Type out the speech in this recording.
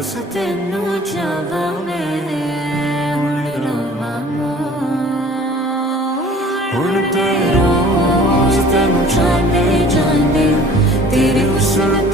ਬਸ ਤੈਨੂੰ ਚਾਹਾਂ ਮੈਂ ਹੁਣ ਰਵਾਂ ਹੁਣ ਤੇ ਰੋਜ਼ ਤੈਨੂੰ ਚਾਹਨੇ ਜਾਂਦੇ ਤੇਰੇ ਹੁਸਨ